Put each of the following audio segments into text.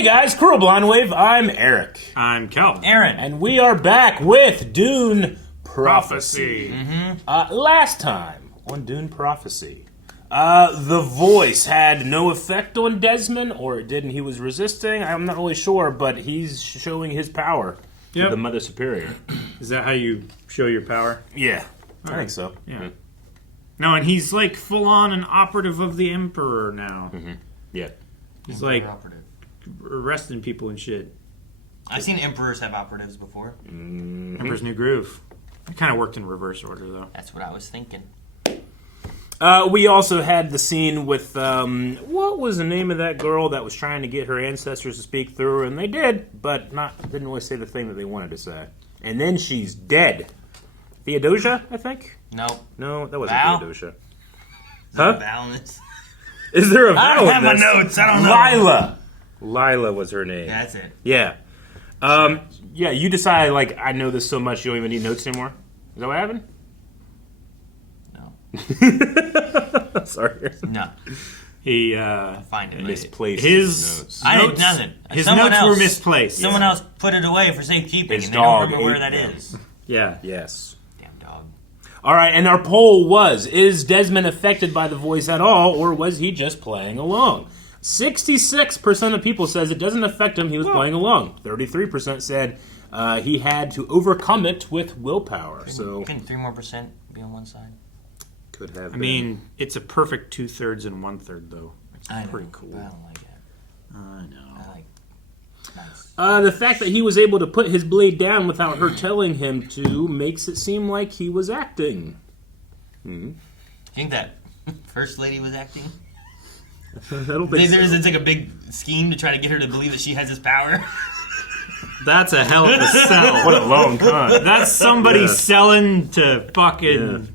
Hey guys, Cruel Blonde Wave, I'm Eric. I'm Calvin. Aaron. And we are back with Dune Prophecy. Last time on Dune Prophecy, the voice had no effect on Desmond, or it did and he was resisting. I'm not really sure, but he's showing his power to the Mother Superior. Is that how you show your power? Yeah, I think so. Yeah. No, and he's like full on an operative of the Emperor now. Yeah. He's like arresting people and shit. I've seen emperors have operatives before. Emperor's New Groove. It kind of worked in reverse order, though. That's what I was thinking. We also had the scene with, what was the name of that girl that was trying to get her ancestors to speak through her, and they did, but didn't really say the thing that they wanted to say. And then she's dead. Theodosia, I think? Nope. No, that wasn't Val? Theodosia. Huh? Balance. Is there a Val I don't in have my this? notes. I don't know. Lila was her name. Yeah, that's it. Yeah. Yeah, you decide, like, I know this so much you don't even need notes anymore. Is that what happened? No. Sorry. No. He Find it. Misplaced his notes. I did nothing. His Someone notes else, were misplaced. Someone else put it away for safekeeping, His and they dog don't remember where ate that them. is. Yeah. Yes. Damn dog. All right, and our poll was, is Desmond affected by the voice at all, or was he just playing along? 66% of people says it doesn't affect him, he was playing along. 33% said he had to overcome it with willpower. So Couldn't 3% more be on one side? could have I mean, it's a perfect 2/3 and 1/3, though. I know, pretty cool. but I don't like it. I know. I like nice. the fact that he was able to put his blade down without her telling him to makes it seem like he was acting. You think that First Lady was acting? I don't think so. It's like a big scheme to try to get her to believe that she has this power. That's a hell of a sell. What a long con. That's somebody selling to fucking...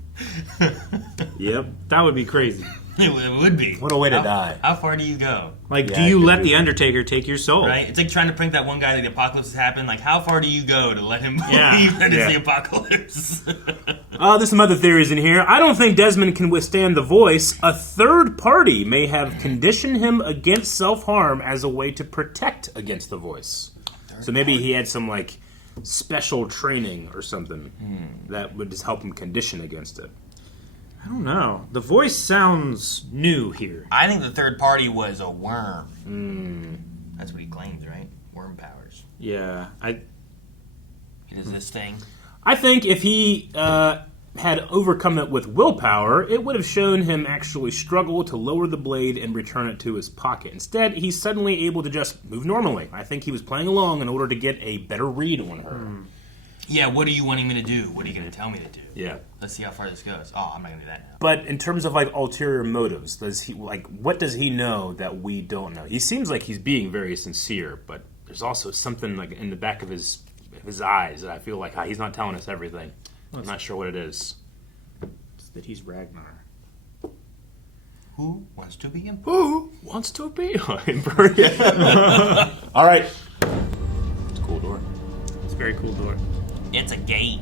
Yep. That would be crazy. It would be. What a way to die. How far do you go? Like, Yeah, do you it could let be. the Undertaker take your soul? Right? It's like trying to prank that one guy that the apocalypse has happened. Like, how far do you go to let him believe Yeah. that it's Yeah. the apocalypse? There's some other theories in here. I don't think Desmond can withstand the voice. A third party may have conditioned him against self-harm as a way to protect against the voice. So maybe he had some, like, special training or something that would just help him condition against it. I don't know. The voice sounds new here. I think the third party was a worm. That's what he claims, right? Worm powers. Yeah. He does this thing. I think if he had overcome it with willpower, it would have shown him actually struggle to lower the blade and return it to his pocket. Instead, he's suddenly able to just move normally. I think he was playing along in order to get a better read on her. Yeah, what are you wanting me to do? What are you going to tell me to do? Yeah. Let's see how far this goes. Oh, I'm not going to do that now. But in terms of, like, ulterior motives, what does he know that we don't know? He seems like he's being very sincere, but there's also something, like, in the back of his eyes that I feel like he's not telling us everything. I'm not sure what it is. It's that he's Ragnar. Who wants to be emperor? Who wants to be emperor? Yeah. All right. It's a cool door. It's a very cool door. It's a gate.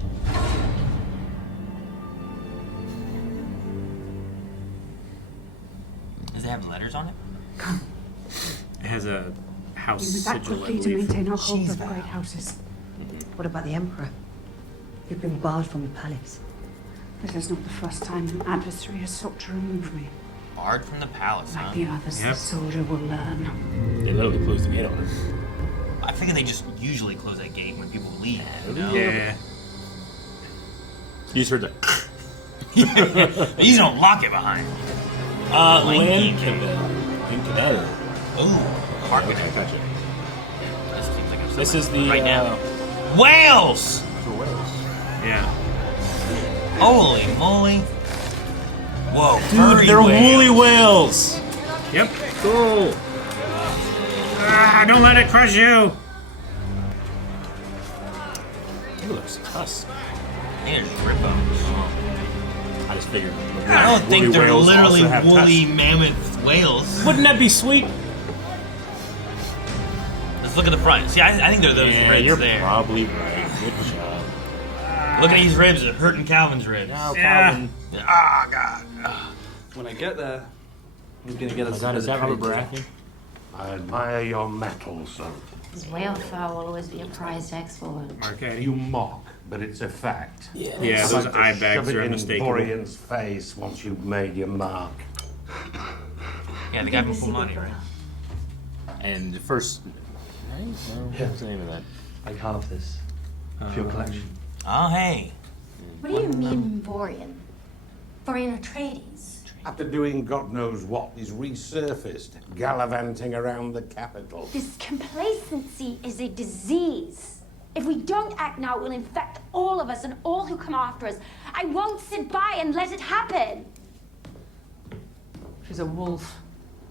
Does it have letters on it? It has a house He was that sigil, I quickly to believe. maintain our hold She's of the Val. great houses. What about the Emperor? You've been barred from the palace. This is not the first time an adversary has sought to remove me. Barred from the palace, huh? Like the others, Yep. the soldier will learn. They literally closed the gate on her. I figure they just usually close that gate when people leave. You know? Yeah. You just heard the They usually don't lock it behind. land key. Canada. Ooh, park it. Okay, gotcha. This seems like I'm This is the right now. Whales! for Wales. Yeah. Holy moly! Whoa, Dude, furry they're whales. woolly whales. Yep. Cool. Ah, don't let it crush you. Look at those tusks. They just rip them. I just figured. I don't think woolly they're whales literally also have woolly tusks. mammoth whales. Wouldn't that be sweet? Let's look at the front. See, I think they're those Yeah, ribs you're there. probably right. Good job. Look at these ribs. They're hurting Calvin's ribs. Now, Yeah. Calvin. Ah, God. When I get there, he's gonna get us. Oh my God, is that another Robert trade Baratheon? I admire your mettle, son. His whale fowl will always be a prized export. Marquetti. You mock, but it's a fact. Yeah, I'd those like to eye bags shove it are in unmistakable. Borean's face once you've made your mark. Yeah, the guy from Full Monty, right? And the first. Right? No, what's the name of that? I carved this for your collection. Oh, hey. What do you mean, Borean? Borean Atreides? After doing God knows what, he's resurfaced, gallivanting around the capital. This complacency is a disease. If we don't act now, it will infect all of us and all who come after us. I won't sit by and let it happen. She's a wolf,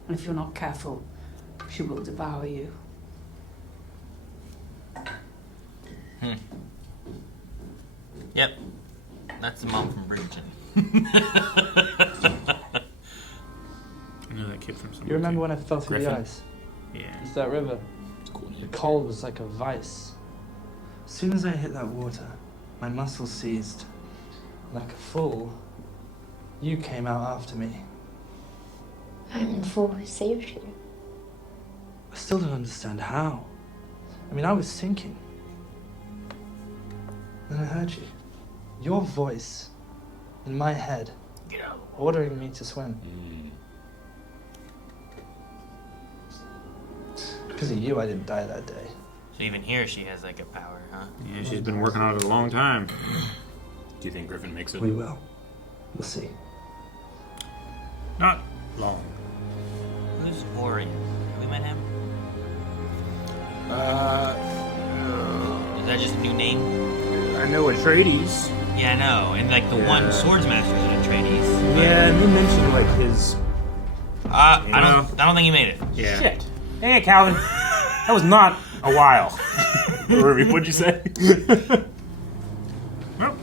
and if you're not careful, she will devour you. Yep. That's the mom from Bridgerton. I know that kid from somewhere. You remember when I fell through Griffin? the ice? Yeah. It's that river. It's a cool The name. cold was like a vice. As soon as I hit that water, my muscles seized. Like a fool, you came out after me. I'm the fool who saved you. I still don't understand how. I mean, I was sinking. Then I heard you. Your voice in my head, ordering me to swim. Because of you, I didn't die that day. So even here, she has like a power, huh? Yeah, she's been working on it a long time. Do you think Griffin makes it? We will. We'll see. Not long. Who's Orion? Have we met him? Is that just a new name? I know Atreides. Yeah, I know. And like the one Swordsmaster is an Atreides. Yeah, and you mentioned like his. I don't think he made it. Yeah. Shit. Hey, Calvin. That was not a while. What'd you say? Well,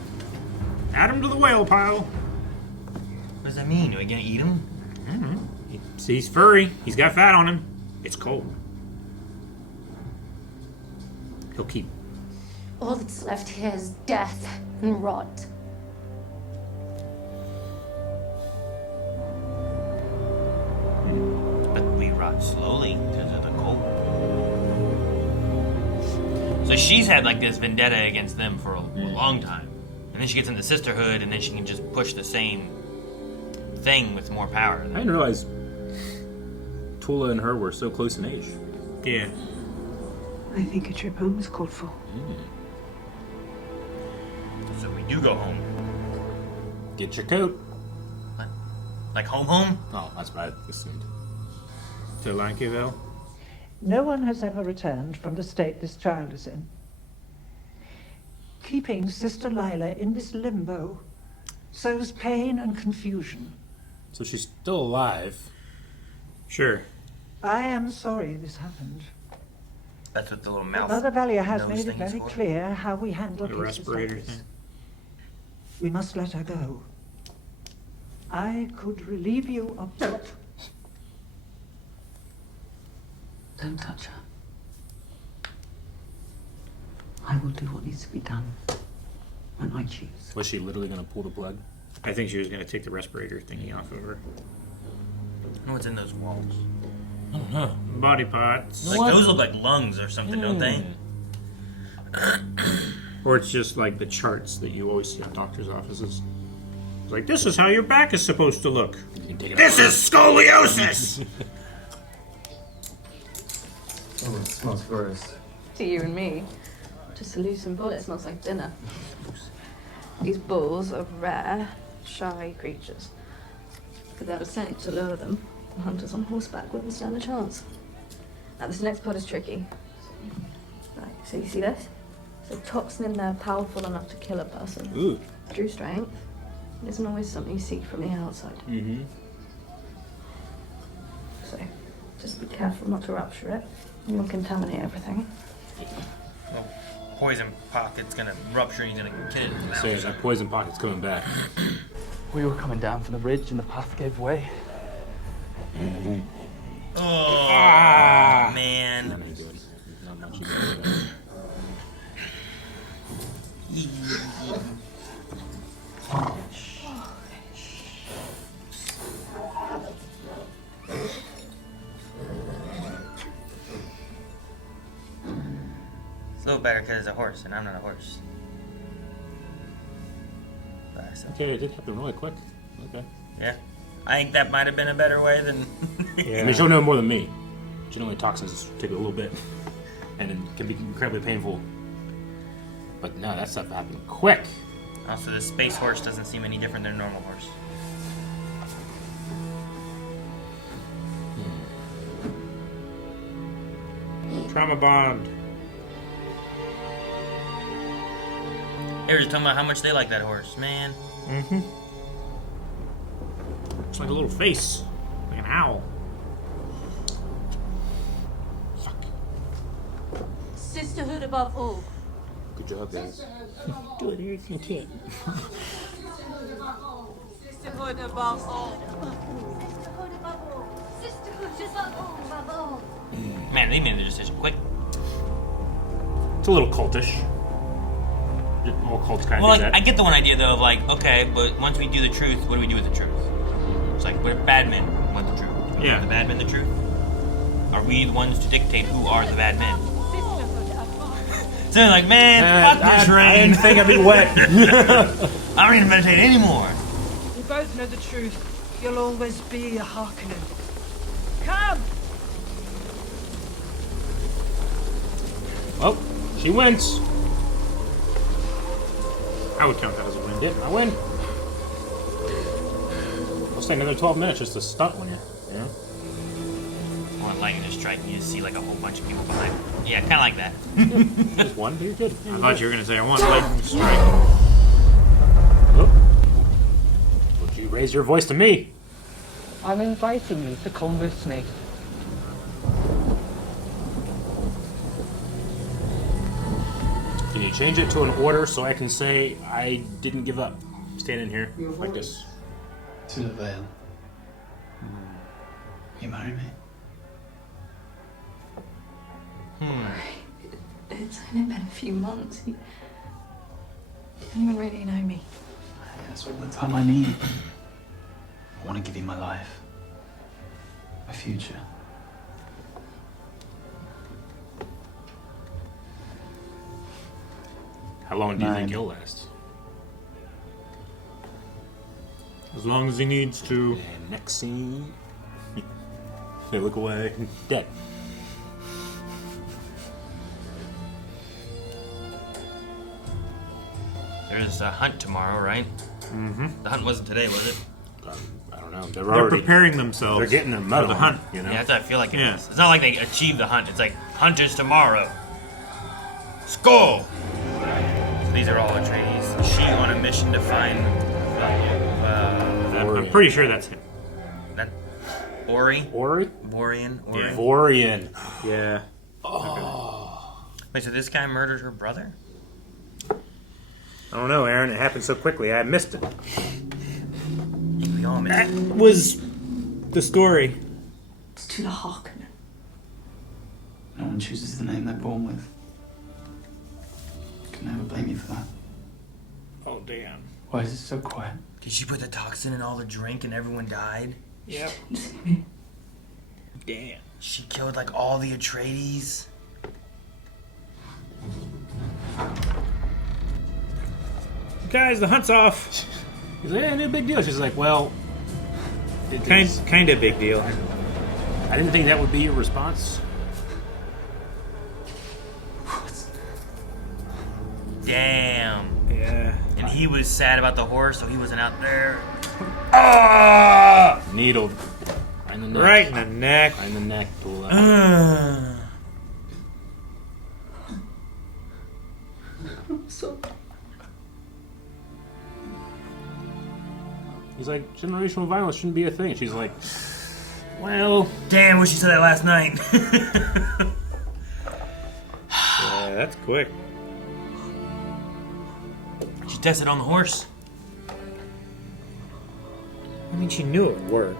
add him to the whale pile. What does that mean? Are we gonna eat him? See, he's furry. He's got fat on him. It's cold. He'll keep. All that's left here is death and rot. But we rot slowly because of the cold. So she's had like this vendetta against them for a long time. And then she gets into Sisterhood, and then she can just push the same thing with more power. I didn't realize Tula and her were so close in age. Yeah. I think a trip home is called for. So we do go home. Get your coat. What? Like home? Oh, that's what I assumed. To Lankeville. No one has ever returned from the state this child is in. Keeping Sister Lila in this limbo sows pain and confusion. So she's still alive. Sure. I am sorry this happened. That's what the little mouth. Mother Valia has nose made it thing is very for. clear how we handle The cases like respirator this. thing. We must let her go. I could relieve you of guilt. Don't touch her. I will do what needs to be done when I choose. Was she literally going to pull the plug? I think she was going to take the respirator thingy off of her. I know what's in those walls. I don't know. Body parts. Like those look like lungs or something, don't they? Or it's just like the charts that you always see in doctor's offices. It's like, this is how your back is supposed to look. This is scoliosis! Oh, it smells gross. To you and me. Just a loose and bullet, it smells like dinner. These bulls are rare, shy creatures. Without a scent to lure them, the hunters on horseback wouldn't stand a chance. Now, this next part is tricky. Right, so you see this? There's a toxin in there powerful enough to kill a person. Ooh. True strength isn't always something you see from the outside. Mm-hmm. So, just be careful not to rupture it. You'll contaminate everything. Well, poison pocket's gonna rupture and he's gonna kill it. So that poison pocket's coming back. We were coming down from the ridge and the path gave way. Oh, man. Not any good. Not much you can do. It's a little better because it's a horse, and I'm not a horse. But, so, Okay, it did happen really quick. Okay. yeah. I think that might have been a better way than... I mean, she'll know more than me. Generally, toxins take a little bit, and it can be incredibly painful. But no, that stuff happened quick. Also, the space horse doesn't seem any different than a normal horse. Trauma bond. They were just talking about how much they like that horse, man. Mm-hmm. It's like a little face. Like an owl. Sisterhood above all. Good job, guys. Do it, you can't. Sisterhood above all. Sisterhood above all. Sisterhood above all. Man, they made the decision quick. It's a little cultish. All cults kind of Well, do like, that. I get the one idea, though, of like, okay, but once we do the truth, what do we do with the truth? It's like, we're bad men want the truth. Yeah. Are the bad men the truth? Are we the ones to dictate who are the bad men? So they're like, man, fuck this I rain. didn't think I'd be wet. I don't even meditate anymore. We both know the truth. You'll always be a Harkonnen. Come! Well, she wins. I would count that as a win. Yeah, I win. I'll stay another 12 minutes just to stunt when you know? Or lightning strike, and you just see like a whole bunch of people behind. Yeah, kind of like that. Just one, you're good. I thought you were going to say, I want lightning strike. Oh. Would you raise your voice to me? I'm inviting you to come with me. Can you change it to an order so I can say I didn't give up? Standing here like this. To the veil. You marry me? It's only been a few months. You don't even really know me. That's all the time I need. I want to give you my life. My future. How long do you think 9. you'll last? As long as he needs to. And next scene. They look away. Dead. There's a hunt tomorrow, right? Mm-hmm. The hunt wasn't today, was it? I don't know. They're already preparing themselves. They're getting their mud for the on, hunt. you know? Yeah, that's what I feel like it Yeah. is. It's not like they achieve the hunt. It's like, hunt is tomorrow. Skull! So these are all Atreides. She on a mission to find... I'm pretty sure that's him. That... Ori? Ori? Vorian? Ori? Yeah. Vorian. Yeah. Wait, so this guy murdered her brother? I don't know, Aaron. It happened so quickly. I missed it. We all missed That it. was the story. It's Tula Harkonnen. No one chooses the name they're born with. Can never blame you for that. Oh, damn. Why is it so quiet? Did she put the toxin in all the drink and everyone died? Yep. Damn. She killed like all the Atreides? Guys, the hunt's off. He's like, yeah, no big deal. She's like, well... Kind of big deal. I didn't think that would be your response. Damn. Yeah. And he was sad about the horse, so he wasn't out there. Ah! Needled. Right in the neck. Right in the neck. Right in the neck, Tula. So He's like, generational violence shouldn't be a thing. She's like, well... Damn, wish you said that last night. Yeah, that's quick. She tested on the horse. I mean, she knew it would work.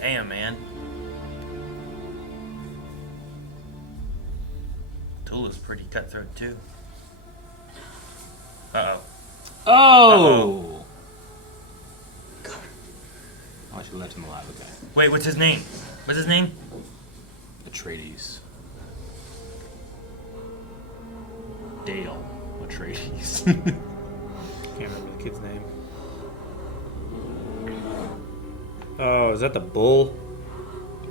Damn, man. Tula's pretty cutthroat, too. Uh-oh. Oh! Oh, I should have left him alive. Okay. Wait, what's his name? What's his name? Atreides. Dale Atreides. Can't remember the kid's name. Oh, is that the bull?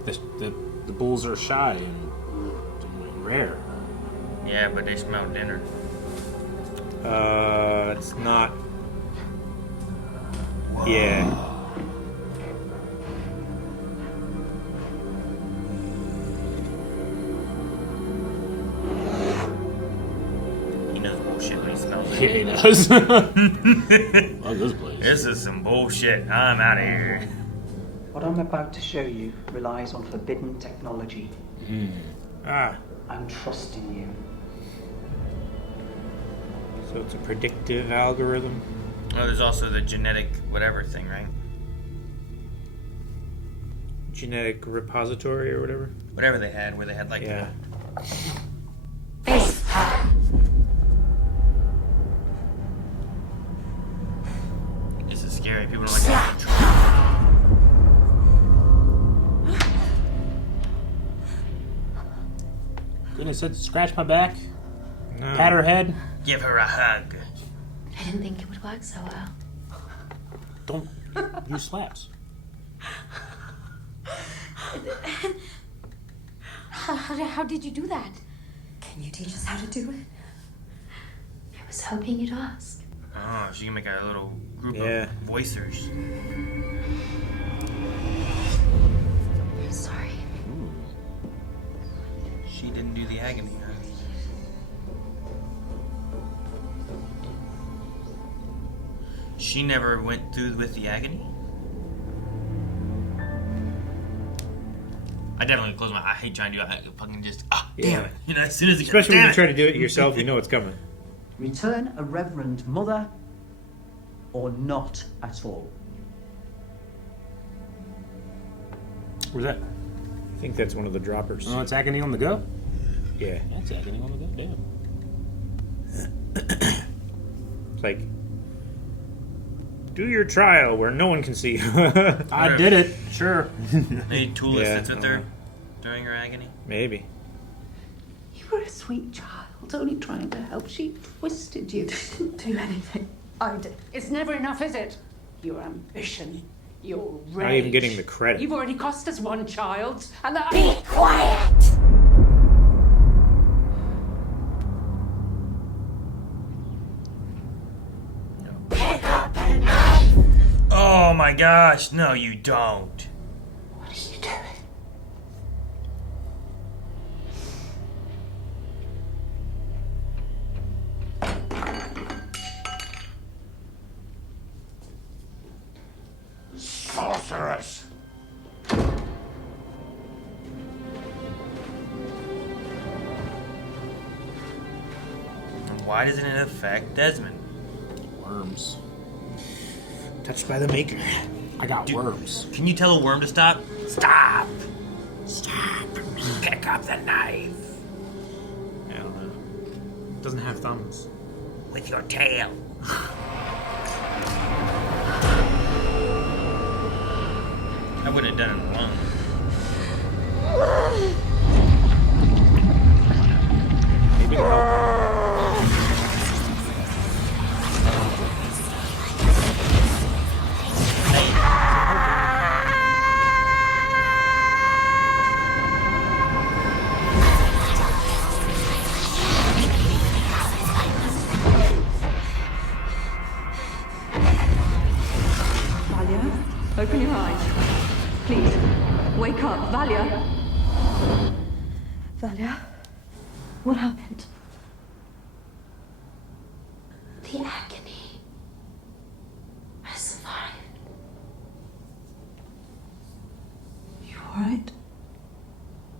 The bulls are shy and rare. Yeah, but they smell dinner. It's not. Yeah. He knows bullshit when he smells it. Yeah, he does. Love this place. This is some bullshit. I'm out of here. What I'm about to show you relies on forbidden technology. Ah, I'm trusting you. so it's a predictive algorithm. Oh, there's also the genetic whatever thing, right? Genetic repository or whatever. Whatever they had, where they had like. Yeah. This is scary. People don't like to. Goodness, said scratch my back, No. pat her head. Give her a hug. I didn't think it would work so well. Don't use slaps. How did you do that? Can you teach us how to do it? I was hoping you'd ask. Oh, she can make a little group Yeah. of voicers. I'm sorry. She didn't do the agony, huh? She never went through with the agony? I definitely close my eyes. I hate trying to do it. I fucking just, damn Yeah. it. You know, as soon as it Especially when damn you try to do it yourself, you know it's coming. Return a reverend mother or not at all. Where's that? I think that's one of the droppers. Oh, it's agony on the go? Yeah. That's agony on the go, damn. It's like, do your trial where no one can see you. I did it, sure. Maybe Tula Yeah, sits with her during her agony. Maybe. You were a sweet child, only trying to help. She twisted you. Didn't do anything. I did. It's never enough, is it? Your ambition, your rage. Not even getting the credit. You've already cost us one child, and that. Be quiet! Oh my gosh, no you don't. What are you doing? Sorceress! And why doesn't it affect Desmond? Worms. Touched by the maker. I got worms. Can you tell a worm to stop? Stop! Stop! Pick up the knife I don't know. It doesn't have thumbs. with your tail. I wouldn't have done it alone. Maybe it'll help. Valia, open your eyes. Please, wake up, Valia. Valia, what happened? The agony. I survived. You alright?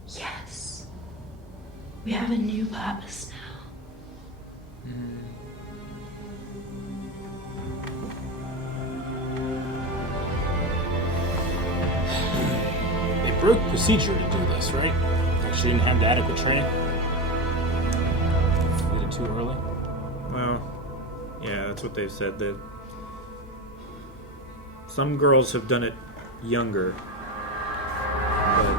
Yes. We have a new purpose now. They broke procedure to do this, right? Like she didn't have the adequate training. Did it too early. Well, yeah, that's what they've said. That some girls have done it younger, but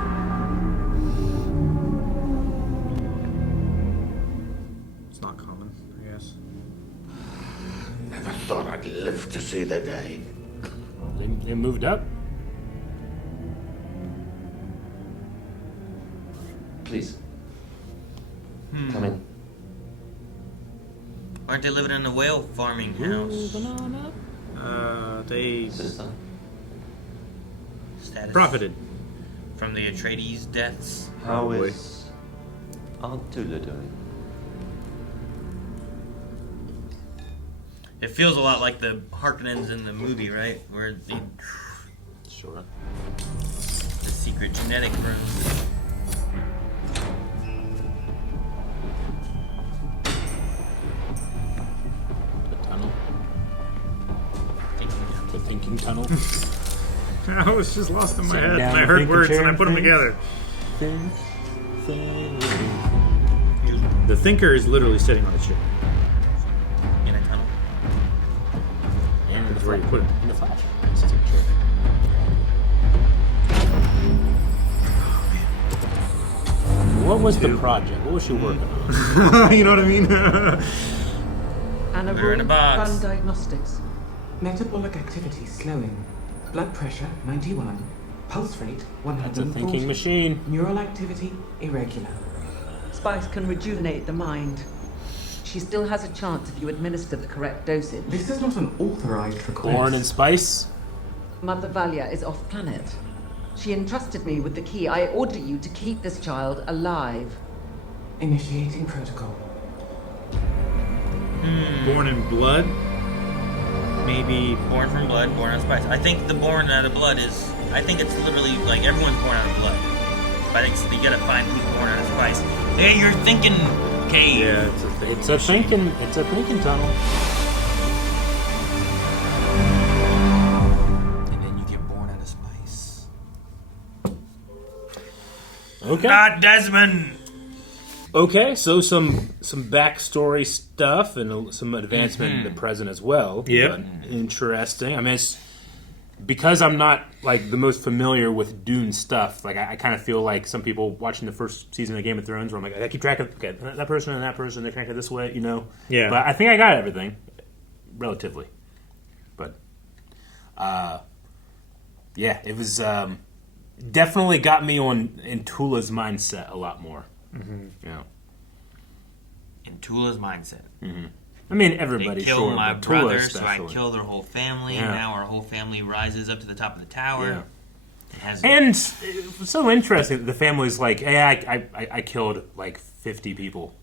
might live to see the day. They moved up. Please. Come in. Aren't they living in a whale farming house? They Sister. Status profited. from the Atreides deaths. How is Aunt Tula doing? It feels a lot like the Harkonnens in the movie, right? Where the Sure. secret genetic room. The tunnel. The thinking tunnel. I was just lost in my Sitting head. down And I and heard thinking words and I chair put them things. together. Thing. The thinker is literally sitting on a chair. In a tunnel. And That's where you put it. in the flash. It's a chair. What was the project? What was she working on? You know what I mean? We're in a box. Run diagnostics. Metabolic activity slowing. Blood pressure 91. Pulse rate That's a 140. thinking machine. Neural activity irregular. Spice can rejuvenate the mind. She still has a chance if you administer the correct dosage. This is not an authorized request. Corn and spice. Mother Valia is off planet. She entrusted me with the key. I order you to keep this child alive. Initiating protocol. Born in blood? Maybe. Born from blood, born out of spice. I think the born out of blood is. I think it's literally like everyone's born out of blood. But I think you gotta find who's born out of spice. Hey, you're thinking cave. Yeah, it's a thing. It's a thinking. It's a thinking tunnel. And then you get born out of spice. Okay. Not Desmond! Okay, so some backstory stuff and some advancement in the present as well. Yep. Interesting. I mean, it's because I'm not like the most familiar with Dune stuff. Like I kind of feel like some people watching the first season of Game of Thrones, where I'm like, I keep track of that person and that person. They're connected this way, you know. Yeah. But I think I got everything, relatively. But yeah, it was definitely got me in Tula's mindset a lot more. Mm-hmm. Yeah. In Tula's mindset. Mm-hmm. I mean, They everybody. kill sure, my but Tula brother, so I especially. kill their whole family. Yeah. Now our whole family rises up to the top of the tower. Yeah. It has And it's so interesting that the family's like, hey, I killed like 50 people.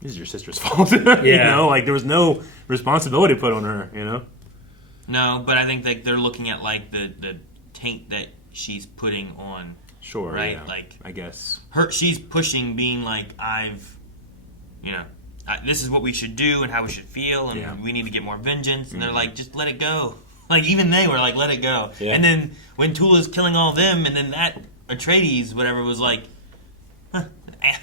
This is your sister's fault. You know, like there was no responsibility put on her, you know? No, but I think that they're looking at like the taint that she's putting on. Sure, right? yeah, Like I guess. she's pushing, being like, this is what we should do and how we should feel, and we need to get more vengeance. And they're like, just let it go. Like even they were like, let it go. Yeah. And then when Tula's killing all of them, and then that Atreides, whatever, was like,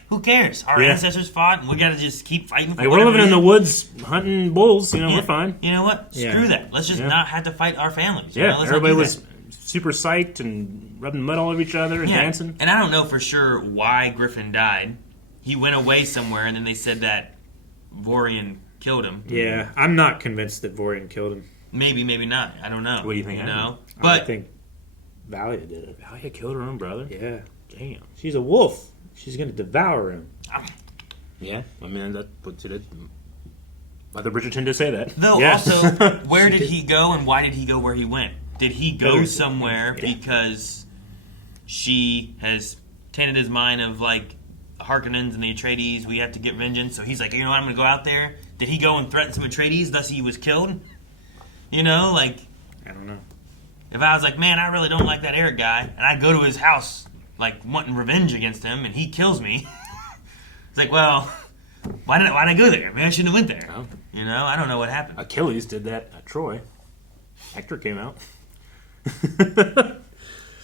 who cares? Our ancestors fought, and we got to just keep fighting. For Like we're living in the woods hunting bulls, you know, Yeah. we're fine. You know what? Screw that. Let's just not have to fight our families. You Yeah, know? Let's not everybody do was that. super psyched and rubbing mud all over each other and dancing. And I don't know for sure why Griffin died. He went away somewhere, and then they said that Vorian killed him. Yeah, I'm not convinced that Vorian killed him. Maybe, maybe not. I don't know. What do you think? You know? I But think Valia did it. Valia killed her own brother? Yeah. Damn. She's a wolf. She's going to devour him. Yeah, I mean, that puts it. Mother Bridgerton did say that. though, Yeah. also, where did he go, and why did he go where he went? Did he go somewhere because she has tainted his mind of like Harkonnens and the Atreides? We have to get vengeance. So he's like, you know what? I'm going to go out there. Did he go and threaten some Atreides? Thus, he was killed. You know, like I don't know. if I was like, man, I really don't like that Eric guy, and I go to his house like wanting revenge against him, and he kills me. It's like, well, why did I go there? Maybe I shouldn't have went there. Oh. You know, I don't know what happened. Achilles did that at Troy. Hector came out.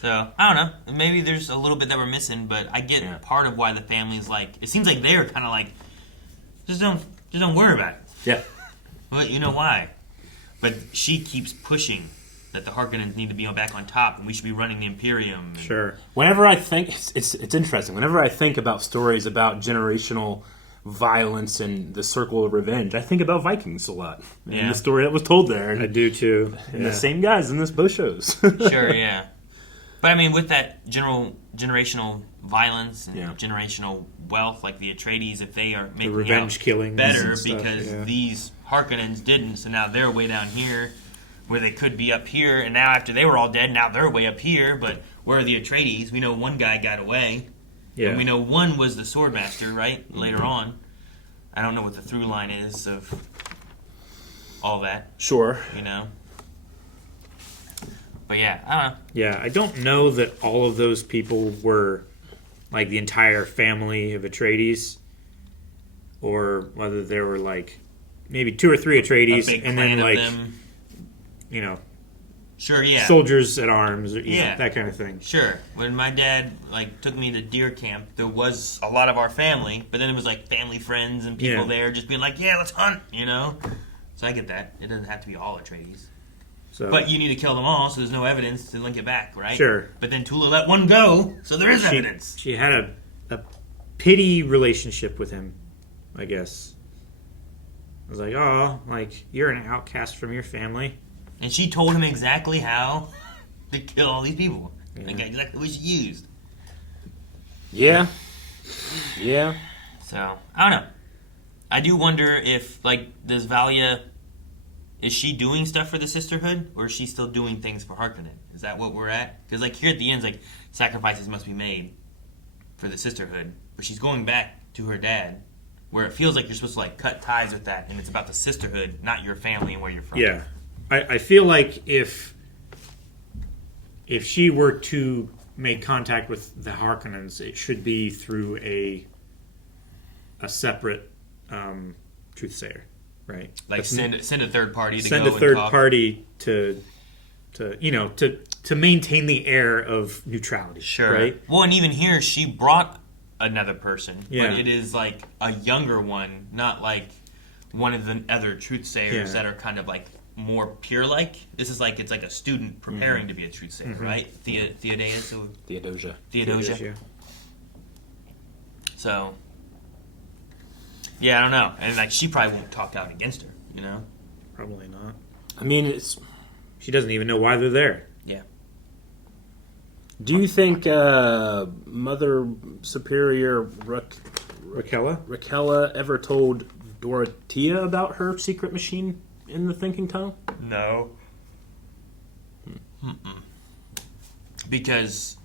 So I don't know. Maybe there's a little bit that we're missing, but I get part of why the family's like. It seems like they're kind of like, just don't worry about it. Yeah. Well, you know why? But she keeps pushing that the Harkonnens need to be back on top, and we should be running the Imperium. Sure. Whenever I think it's interesting. Whenever I think about stories about generational violence and the circle of revenge, I think about Vikings a lot. And Yeah. the story that was told there. And, I do too. and the same guys in this both shows. Sure, yeah. But I mean, with that generational violence and generational wealth, like the Atreides, if they are making revenge killings better and stuff, because these Harkonnens didn't, so now they're way down here where they could be up here, and now after they were all dead, now they're way up here, but where are the Atreides? We know one guy got away. Yeah. And we know one was the Swordmaster, right? Later on. I don't know what the through line is of all that. Sure. You know? But yeah, I don't know. Yeah, I don't know that all of those people were like the entire family of Atreides, or whether there were like maybe 2 or 3 Atreides, and then like you know, sure, yeah, soldiers at arms, or, you know, that kind of thing. Sure. When my dad like took me to deer camp, there was a lot of our family, but then it was like family friends and people there just being like, "Yeah, let's hunt," you know. So I get that. It doesn't have to be all Atreides. So, but you need to kill them all, so there's no evidence to link it back, right? Sure. But then Tula let one go, so there is evidence. She had a pity relationship with him, I guess. I was like, oh, like, you're an outcast from your family. And she told him exactly how to kill all these people. Like, exactly what she used. Yeah. Yeah. So, I don't know. I do wonder if, like, does Valia... Is she doing stuff for the Sisterhood, or is she still doing things for Harkonnen? Is that what we're at? Because, like, here at the end, like, sacrifices must be made for the Sisterhood. But she's going back to her dad, where it feels like you're supposed to, like, cut ties with that, and it's about the Sisterhood, not your family and where you're from. Yeah. I feel like if she were to make contact with the Harkonnens, it should be through a separate truthsayer. Right, like send a third party to send go a third and talk. party to you know to maintain the air of neutrality. Sure. Right. Well, and even here, she brought another person, Yeah. but it is like a younger one, not like one of the other truthsayers that are kind of like more pure. Like this is like it's like a student preparing to be a truthsayer, right? Theodosia. So. Yeah, I don't know. And, like, she probably won't talk out against her, you know? Probably not. I mean, she doesn't even know why they're there. Yeah. Do you think Mother Superior Raquella ever told Dorothea about her secret machine in the thinking tunnel? No. Because...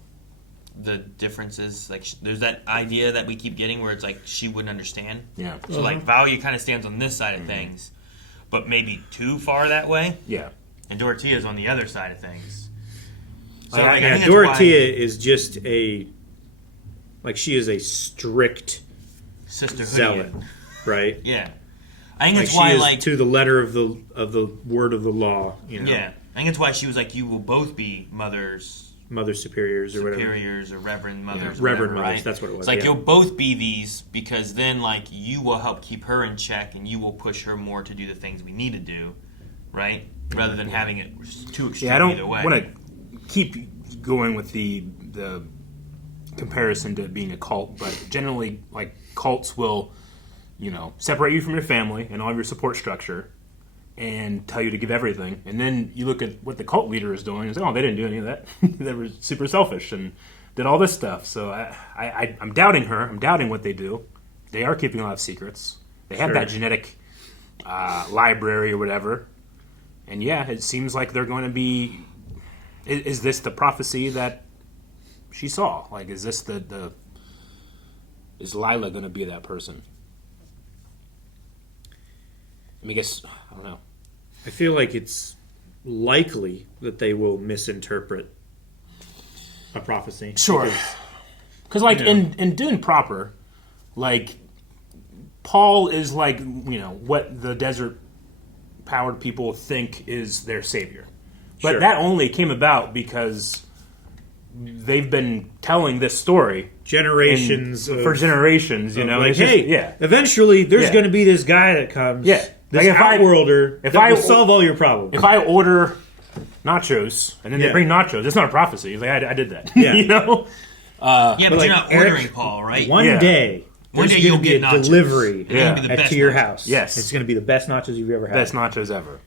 the difference is like there's that idea that we keep getting where it's like she wouldn't understand. Yeah. So like Valia kind of stands on this side of things, but maybe too far that way. Yeah. And Dorothea's on the other side of things. So I think Dorothea is just she is a strict Sisterhood zealot, right? Yeah. I think that's she why is to the letter of the word of the law. You know? Yeah. I think that's why she was like, you will both be Mother Superiors or whatever. Superiors or Reverend Mothers. Yeah, Reverend whatever, Mothers, right? that's what it was. It's like yeah. you'll both be these because then like you will help keep her in check and you will push her more to do the things we need to do, right? Rather than having it too extreme either way. I don't want to keep going with the comparison to being a cult, but generally like cults will, you know, separate you from your family and all of your support structure and tell you to give everything. And then you look at what the cult leader is doing and say, oh, they didn't do any of that. They were super selfish and did all this stuff. So I'm doubting her. I'm doubting what they do. They are keeping a lot of secrets. They have that genetic library or whatever. And yeah, it seems like they're going to be... Is this the prophecy that she saw? Like, is this is Lila going to be that person? I mean, I guess, I don't know. I feel like it's likely that they will misinterpret a prophecy. Sure. Because like, in Dune proper, like, Paul is like, you know, what the desert-powered people think is their savior. But that only came about because they've been telling this story for generations, you know. Like, it's hey, eventually there's going to be this guy that comes, this like outworlder that will solve all your problems. If I order nachos and then they bring nachos, it's not a prophecy. It's like I did that, Yeah. you know. But you're not ordering Paul, right? One day There's day going you'll to be get a nachos. delivery And they'll be the best to your nachos. house. Yes. It's going to be the best nachos you've ever had. Best nachos ever.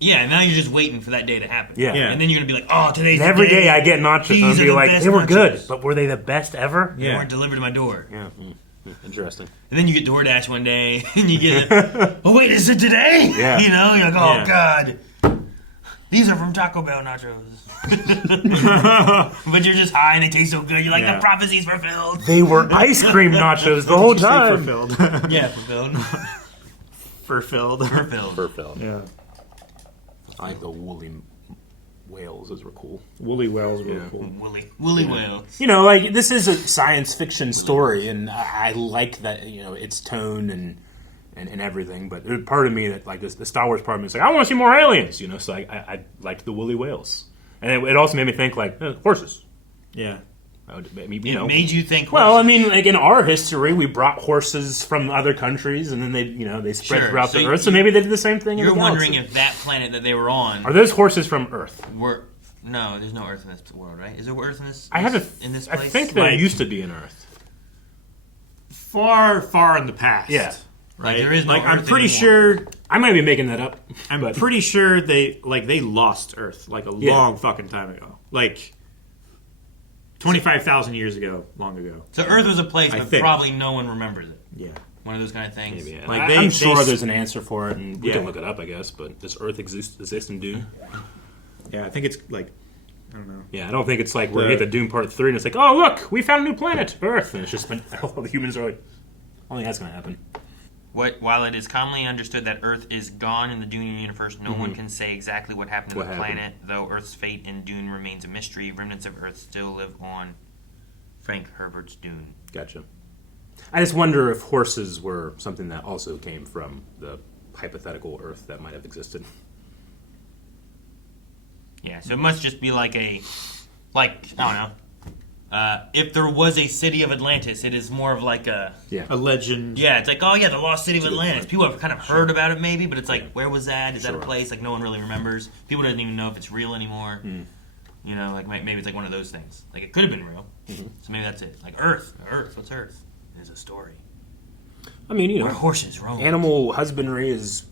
Yeah, now you're just waiting for that day to happen. Yeah. And then you're going to be like, oh, today's And the every day. day I get nachos, and These I'll are be the like, best they were nachos. good, but were they the best ever? They weren't delivered to my door. Yeah. Interesting. And then you get DoorDash one day, and you get, oh wait, is it today? Yeah. You know, you're like, oh Yeah. god, these are from Taco Bell nachos. But you're just high and they taste so good. You're like, Yeah. the prophecy's fulfilled. They were ice cream nachos the whole time. Fulfilled. Yeah, fulfilled. Fulfilled. Fulfilled. Yeah. I like the woolly whales. Those were cool. Woolly whales were cool. Woolly whales. You know, like, this is a science fiction story, and I like that, you know, its tone and everything, but there's part of me that, like, the Star Wars part of me is like, I want to see more aliens, you know, so I liked the woolly whales. And it also made me think, like, horses. Yeah. It made you think Well, I horses. mean, like, in our history, we brought horses from other countries, and then they spread Sure, throughout so the Earth, so maybe they did the same thing in You're the galaxy. wondering if that planet that they were on Are those horses from Earth? No, there's no Earth in this world, right? Is there Earth in this? I in this I place? think there used to be an Earth. Far, far in the past. Yeah. Like, there is no Like, I'm Earth pretty anymore. sure... I might be making that up. I'm pretty sure they lost Earth, like, a long fucking time ago. Like, 25,000 years ago, long ago. So Earth was a place, I but think. probably no one remembers it. Yeah. One of those kind of things. Maybe, yeah. Like, I'm sure there's an answer for it, and we can look it up, I guess, but does Earth exist in Dune? Yeah, I think it's, like, I don't know. Yeah, I don't think it's like we're going to get to Dune Part 3, and it's like, oh, look, we found a new planet, Earth, and it's just been, all the humans are like, I don't think that's going to happen. While it is commonly understood that Earth is gone in the Dune universe, no one Mhm. can say exactly what happened to What the happened. planet. Though Earth's fate in Dune remains a mystery, remnants of Earth still live on Frank Herbert's Dune. Gotcha. I just wonder if horses were something that also came from the hypothetical Earth that might have existed. Yeah, so it must just be like I don't know. If there was a city of Atlantis, it is more of like a legend. Yeah, it's like, oh yeah, the lost city of Atlantis. People have kind of heard about it maybe, but it's like, where was that? Is that a place? Like, no one really remembers. People don't even know if it's real anymore. You know, like maybe it's like one of those things. Like, it could have been real. So maybe that's it. Like, Earth. What's Earth? There's a story. I mean, you know, Where horses roam. Animal husbandry is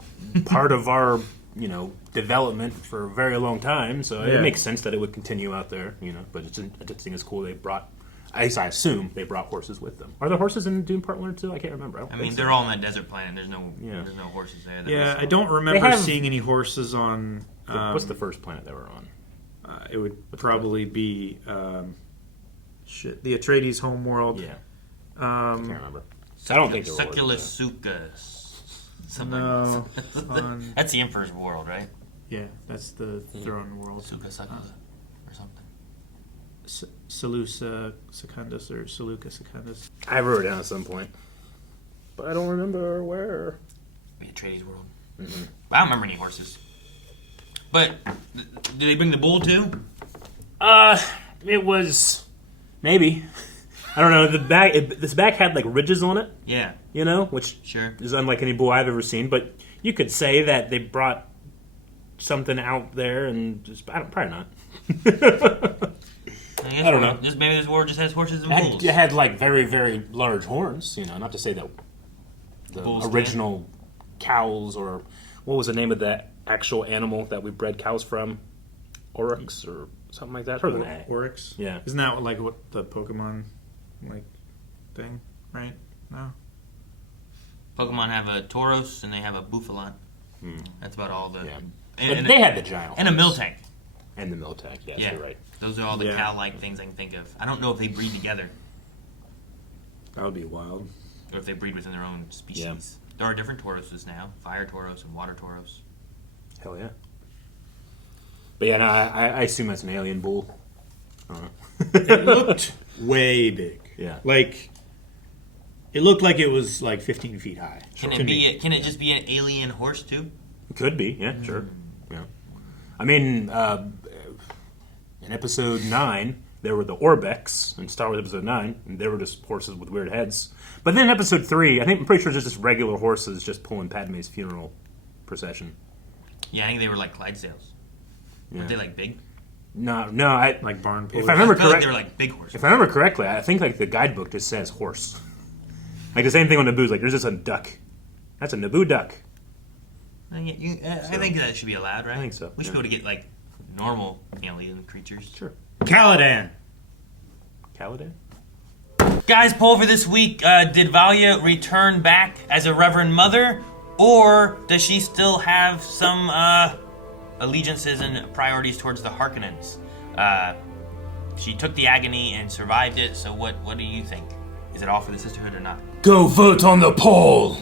part of our, you know, development for a very long time, so Yeah. it makes sense that it would continue out there, you know, but I just think it's cool they brought, at least I assume, they brought horses with them. Are there horses in Dune Part 1 or 2? I can't remember. I mean, they're all on that desert planet. There's no horses there. Yeah, I don't remember have- seeing any horses on... what's the first planet they were on? It would probably be... the Atreides homeworld. Yeah. I can't remember. I don't think there were Succulus horses Succus. No. That's the Emperor's world, right? Yeah, that's the throne world. Succa Succula or something. Seleucia Secundus or Seleucus Secundus. I wrote it down at some point, but I don't remember where. The Atreides world. I don't remember any horses. But did they bring the bull too? It was maybe. I don't know. This back had like ridges on it. Yeah. You know, which is unlike any bull I've ever seen. But you could say that they brought something out there, and just probably not. I don't know. Just maybe this world just has horses and It bulls. had like very, very large horns. You know, not to say that the Bulls original cows, or what was the name of that actual animal that we bred cows from? Oryx or something like that. Heard of that? Oryx? Yeah. Isn't that like what the Pokemon thing, right? No. Pokemon have a Tauros and they have a Buffalant. That's about all the. But they had the giant and a horns. Miltank. And the Miltank, yes, Yeah, you're right. Those are all the cow-like things I can think of. I don't know if they breed together That would be wild. or if they breed within their own species. There are different Tauroses now: fire Tauros and water Tauros. Hell yeah. But yeah, no, I assume that's an alien bull. I don't know. It looked way big. Yeah. Like, it looked like it was like 15 feet high. Can to it me. be? Can it just be an alien horse too? It could be, yeah, sure. Yeah. I mean, in episode 9, there were the Orbex in Star Wars episode 9, and they were just horses with weird heads. But then in episode 3, I'm pretty sure it's just regular horses just pulling Padme's funeral procession. Yeah, I think they were like Clydesdales. Yeah. Weren't they like big? No, like barn pullers. If I remember I feel like correctly, they were like big horses. If I remember correctly, I think like the guidebook just says horse. Like the same thing on Naboo's. Like there's just a duck. That's a Naboo duck. I think that should be allowed, right? I think so. We should be able to get like normal alien creatures. Sure. Caladan. Caladan? Guys, poll for this week. Did Valia return back as a Reverend Mother, or does she still have some allegiances and priorities towards the Harkonnens? She took the agony and survived it, so what do you think? Is it all for the Sisterhood or not? Go vote on the poll!